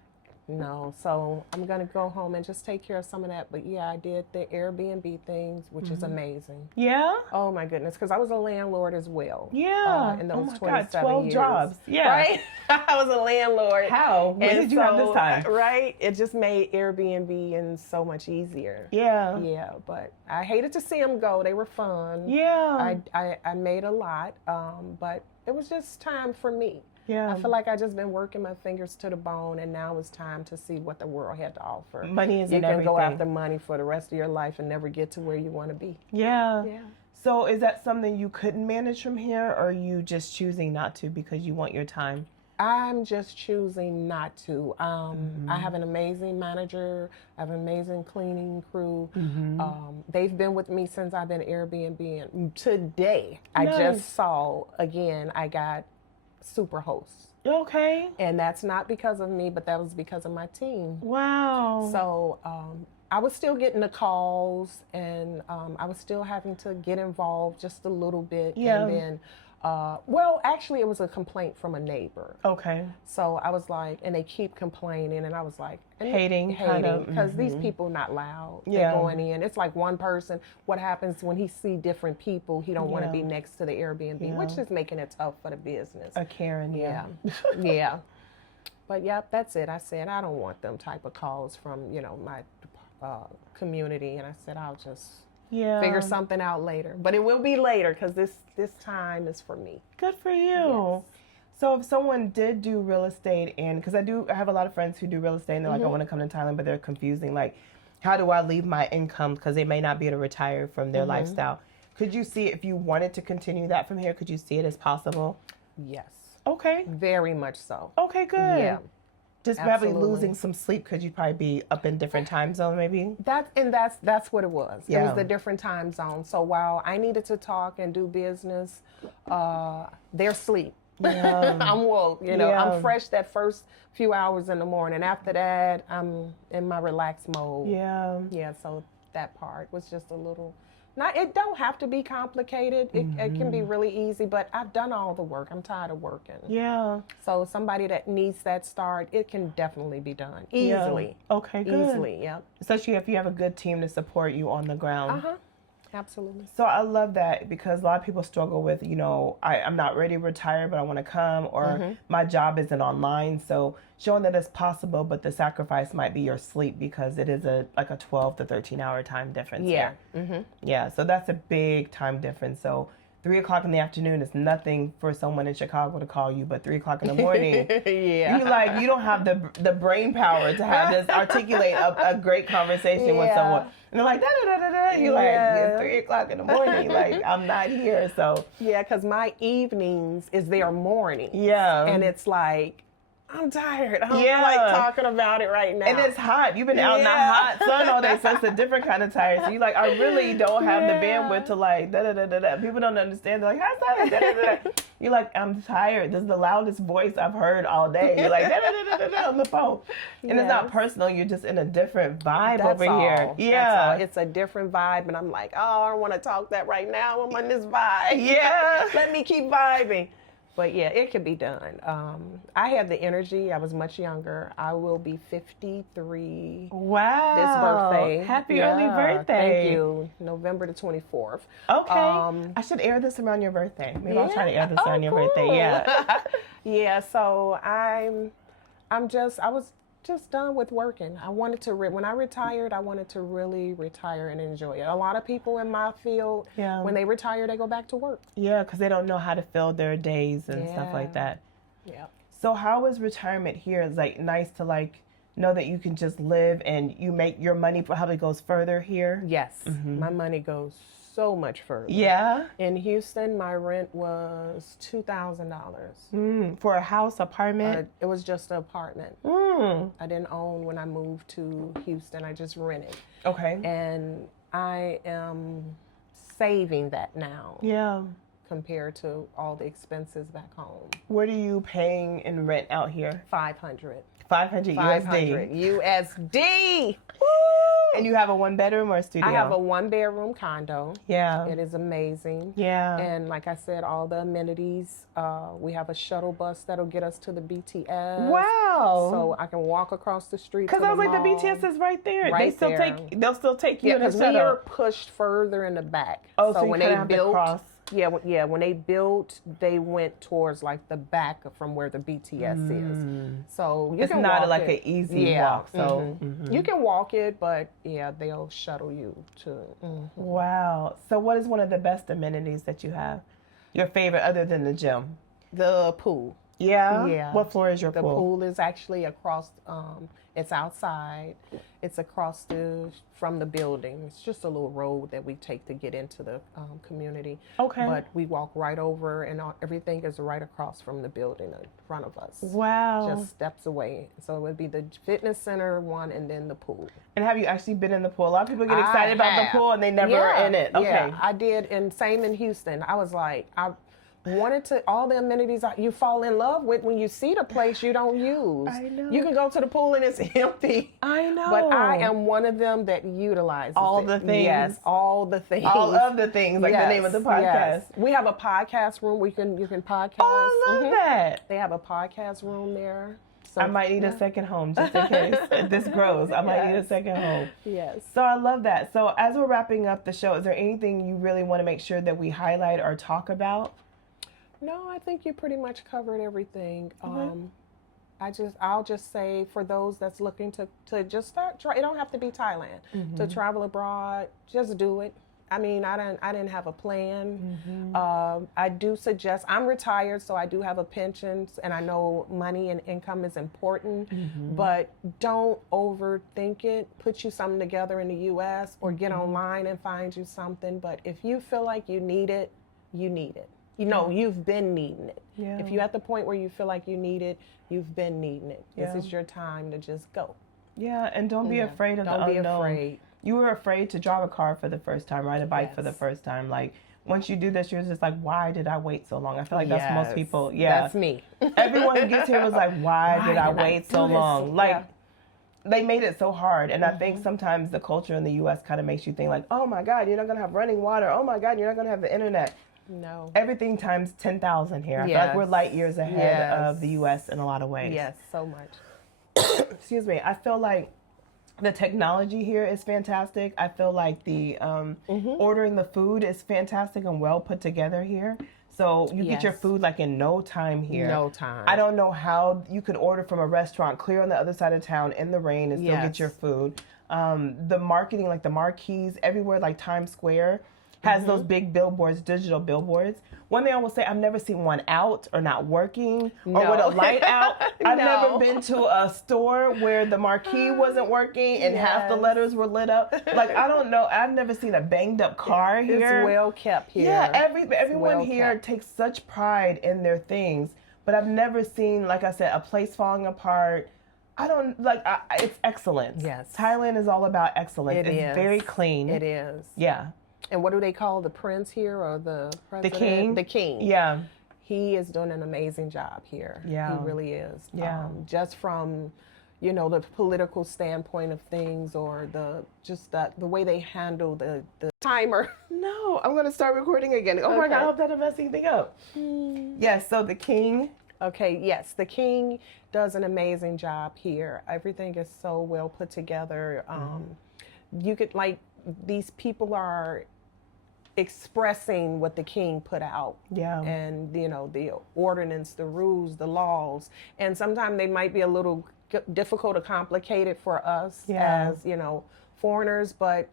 no, so I'm going to go home and just take care of some of that. But yeah, I did the Airbnb things, which is amazing. Yeah? Oh my goodness, because I was a landlord as well. Yeah. In those 27 God, 12 years. jobs. Yeah. Right? I was a landlord. How? What did you have this time? Right? It just made Airbnb and so much easier. Yeah. Yeah, but I hated to see them go. They were fun. Yeah. I made a lot, but it was just time for me. Yeah. I feel like I just been working my fingers to the bone, and now it's time to see what the world had to offer. Money isn't everything. You can go after money for the rest of your life and never get to where you want to be. Yeah. Yeah. So is that something you couldn't manage from here, or are you just choosing not to because you want your time? I'm just choosing not to. I have an amazing manager. I have an amazing cleaning crew. They've been with me since I've been Airbnb. And today, I just saw, again, I got super hosts. Okay. And that's not because of me, but that was because of my team. Wow. So I was still getting the calls, and I was still having to get involved just a little bit. Yeah. And then, actually, it was a complaint from a neighbor. Okay. So I was like, and they keep complaining, and I was like, hating, because these people not loud. Yeah. They're going in. It's like one person. What happens when he see different people? He don't want to be next to the Airbnb, which is making it tough for the business. A Karen. Yeah. Yeah. But yep, that's it. I said I don't want them type of calls from my community, and I said I'll just figure something out later. But it will be later because this time is for me. Good for you. Yes. So if someone did do real estate, and because I have a lot of friends who do real estate, and they're like, I want to come to Thailand, but they're confusing. Like, how do I leave my income, because they may not be able to retire from their lifestyle. Could you see, if you wanted to continue that from here, could you see it as possible? Yes. Okay. Very much so. Okay, good. Yeah. Just probably losing some sleep because you'd probably be up in different time zone, maybe. That's what it was. Yeah. It was the different time zones. So while I needed to talk and do business, they're asleep. Yeah. I'm woke. You know, Yeah. I'm fresh that first few hours in the morning. After that, I'm in my relaxed mode. Yeah. Yeah. So that part was just a little. Now, it don't have to be complicated. It can be really easy, but I've done all the work. I'm tired of working. Yeah. So somebody that needs that start, it can definitely be done easily. Yeah. Okay, good. Easily, yep. Especially if you have a good team to support you on the ground. Absolutely. So I love that, because a lot of people struggle with, you know, I'm not ready to retire, but I want to come, or my job isn't online. So showing that it's possible, but the sacrifice might be your sleep, because it is like a 12 to 13 hour time difference. Yeah. Yeah. So that's a big time difference. So 3 o'clock in the afternoon is nothing for someone in Chicago to call you, but 3 o'clock in the morning, Yeah. you don't have the brain power to have this articulate a great conversation with someone. And they're like, da da da da da. You're like, it's 3 o'clock in the morning. Like, I'm not here. So Yeah, because my evenings is their morning. yeah. And it's like, I'm tired. I don't Yeah. like talking about it right now. And it's hot. You've been out in the hot sun all day, so it's a different kind of tired. So you like, I really don't have the bandwidth to like da da da da da. People don't understand. They're like, how's that? Da, da, da, da. You're like, I'm tired. This is the loudest voice I've heard all day. You're like da da da da da, da on the phone, and it's not personal. You're just in a different vibe That's over all. here. Yeah, That's all. It's a different vibe, and I'm like, oh, I don't want to talk that right now. I'm on this vibe. Yeah. Let me keep vibing. But yeah, it can be done. I have the energy. I was much younger. I will be 53 Wow. this birthday. Happy early birthday. Thank you. November the 24th. Okay. I should air this around your birthday. Maybe I'll try to air this on your birthday. Cool. Yeah. Yeah, so I was just done with working. I wanted to, when I retired, I wanted to really retire and enjoy it. A lot of people in my field, when they retire, they go back to work. Yeah, because they don't know how to fill their days and stuff like that. Yeah. So how is retirement here? It's like nice to like know that you can just live and you make your money probably goes further here. Yes, my money goes so much further. Yeah. In Houston, my rent was $2,000. For a house, apartment? It was just an apartment. I didn't own when I moved to Houston. I just rented. Okay. And I am saving that now. Yeah. Compared to all the expenses back home. What are you paying in rent out here? 500. 500 USD. USD. And you have a 1-bedroom or a studio? I have a 1-bedroom condo. Yeah. It is amazing. Yeah. And like I said, all the amenities. We have a shuttle bus that'll get us to the BTS. Wow. So I can walk across the street. Because I was like, the BTS is right there. Right They'll still take you in a because shuttle. we are pushed further in the back. Oh, so you when kinda they have to built, cross. when they built, they went towards like the back from where the BTS is. So you it's can not walk like it. an easy walk. So you can walk it, but yeah, they'll shuttle you to. Wow. So what is one of the best amenities that you have? Your favorite other than the gym? The pool. Yeah? Yeah. What floor is your The pool? pool is actually across, it's outside. It's across from the building. It's just a little road that we take to get into the community. Okay. But we walk right over and everything is right across from the building in front of us. Wow. Just steps away. So it would be the fitness center one and then the pool. And have you actually been in the pool? A lot of people get excited about the pool and they never are in it. Okay. Yeah, I did. And same in Houston. I was like, I wanted to, all the amenities you fall in love with when you see the place you don't use. I know. You can go to the pool and it's empty. I know. But I am one of them that utilizes all it. the things. Yes, all the things. All of the things, like the name of the podcast. Yes. We have a podcast room where you can podcast. Oh, I love that. They have a podcast room there. So, I might need a second home just in case this grows. I might need a second home. Yes. So I love that. So as we're wrapping up the show, is there anything you really want to make sure that we highlight or talk about? No, I think you pretty much covered everything. I'll just say for those that's looking to just start, it don't have to be Thailand. To travel abroad, just do it. I mean, I didn't have a plan. I do suggest, I'm retired, so I do have a pension, and I know money and income is important, but don't overthink it. Put you something together in the U.S. or get online and find you something. But if you feel like you need it, you need it. You know, you've been needing it. Yeah. If you're at the point where you feel like you need it, you've been needing it. Yeah. This is your time to just go. Yeah, and don't be afraid of the unknown. Don't be afraid. You were afraid to drive a car for the first time, ride a bike for the Yes. first time. Like, once you do this, you're just like, why did I wait so long? I feel like that's most people. Yeah. That's me. Everyone who gets here was like, why did I wait so long? Like, they made it so hard. And I think sometimes the culture in the U.S. kind of makes you think like, oh my God, you're not going to have running water. Oh my God, you're not going to have the internet. No. Everything times 10,000 here. I feel like we're light years ahead of the U.S. in a lot of ways. Yes, so much. Excuse me. I feel like the technology here is fantastic. I feel like the ordering the food is fantastic and well put together here. So you get your food like in no time here. No time. I don't know how you could order from a restaurant clear on the other side of town in the rain and still get your food. The marketing, like the marquees everywhere, like Times Square, has those big billboards, digital billboards. One thing I will say, I've never seen one out or not working or with a light out. I've never been to a store where the marquee wasn't working and half the letters were lit up. Like, I don't know. I've never seen a banged up car here. It's well kept here. Yeah, everyone here takes such pride in their things. But I've never seen, like I said, a place falling apart. I don't, like, it's excellence. Yes. Thailand is all about excellence. It's very clean. It is. Yeah. And what do they call the prince here, or the president? The king. The king. Yeah. He is doing an amazing job here. Yeah. He really is. Yeah. Just from, you know, the political standpoint of things, or the way they handle the timer. No, I'm going to start recording again. Oh my God, I hope that didn't mess anything up. Yes, so the king. Okay, yes, the king does an amazing job here. Everything is so well put together. You could, like, these people are expressing what the king put out. Yeah. And, you know, the ordinance, the rules, the laws. And sometimes they might be a little difficult or complicated for us as, you know, foreigners, but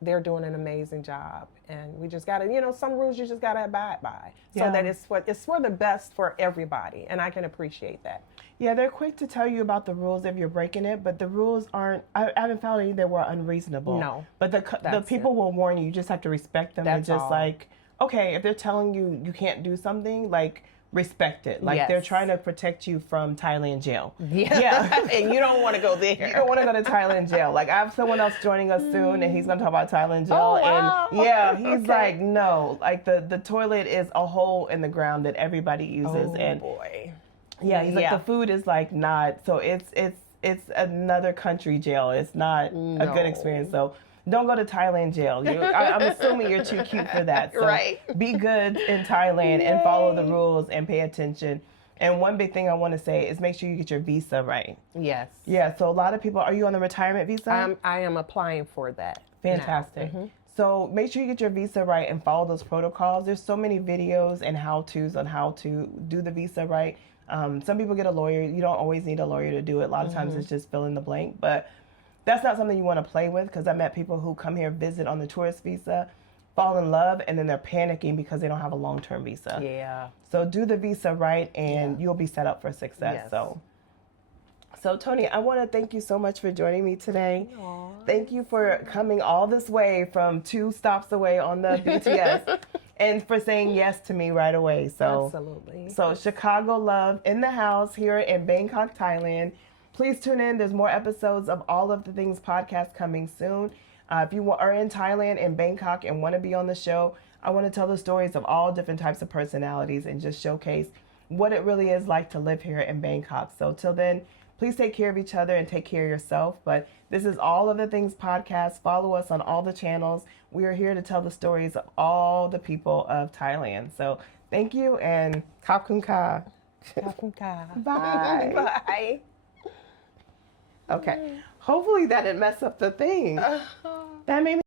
they're doing an amazing job. And we just got to, you know, some rules you just got to abide by. So that it's for the best for everybody. And I can appreciate that. Yeah, they're quick to tell you about the rules if you're breaking it, but the rules aren't, I haven't found any that were unreasonable. No. But the people will warn you. You just have to respect them. And just like, okay, if they're telling you you can't do something, like, respect it. Like, they're trying to protect you from Thailand jail. Yeah. And you don't want to go there. You don't want to go to Thailand jail. Like, I have someone else joining us soon, and he's going to talk about Thailand jail. Oh, wow. And yeah, he's like, no, like the toilet is a hole in the ground that everybody uses. Oh, and boy. Yeah, he's like, the food is like not, so it's another country jail. It's not a good experience. So don't go to Thailand jail. I'm assuming you're too cute for that. So be good in Thailand and follow the rules and pay attention. And one big thing I want to say is make sure you get your visa right. Yes. Yeah, so a lot of people, are you on the retirement visa? I am applying for that. Fantastic. So make sure you get your visa right and follow those protocols. There's so many videos and how-tos on how to do the visa right. Some people get a lawyer. You don't always need a lawyer to do it. A lot of times it's just fill in the blank. But that's not something you want to play with, because I met people who come here, visit on the tourist visa, fall in love, and then they're panicking because they don't have a long-term visa. Yeah. So do the visa right, and you'll be set up for success. Yes. So Toni, I want to thank you so much for joining me today. Aww. Thank you for coming all this way from 2 stops away on the BTS. And for saying yes to me right away. So, absolutely. So Chicago love in the house here in Bangkok, Thailand. Please tune in. There's more episodes of All of the Things podcast coming soon. If you are in Thailand and Bangkok and want to be on the show, I want to tell the stories of all different types of personalities and just showcase what it really is like to live here in Bangkok. So till then, please take care of each other and take care of yourself. But this is All of the Things podcast. Follow us on all the channels. We are here to tell the stories of all the people of Thailand. So thank you, and Khop Kun Ka. Khop Kun Ka. Bye. Bye. Okay. Hopefully that didn't mess up the thing. That made me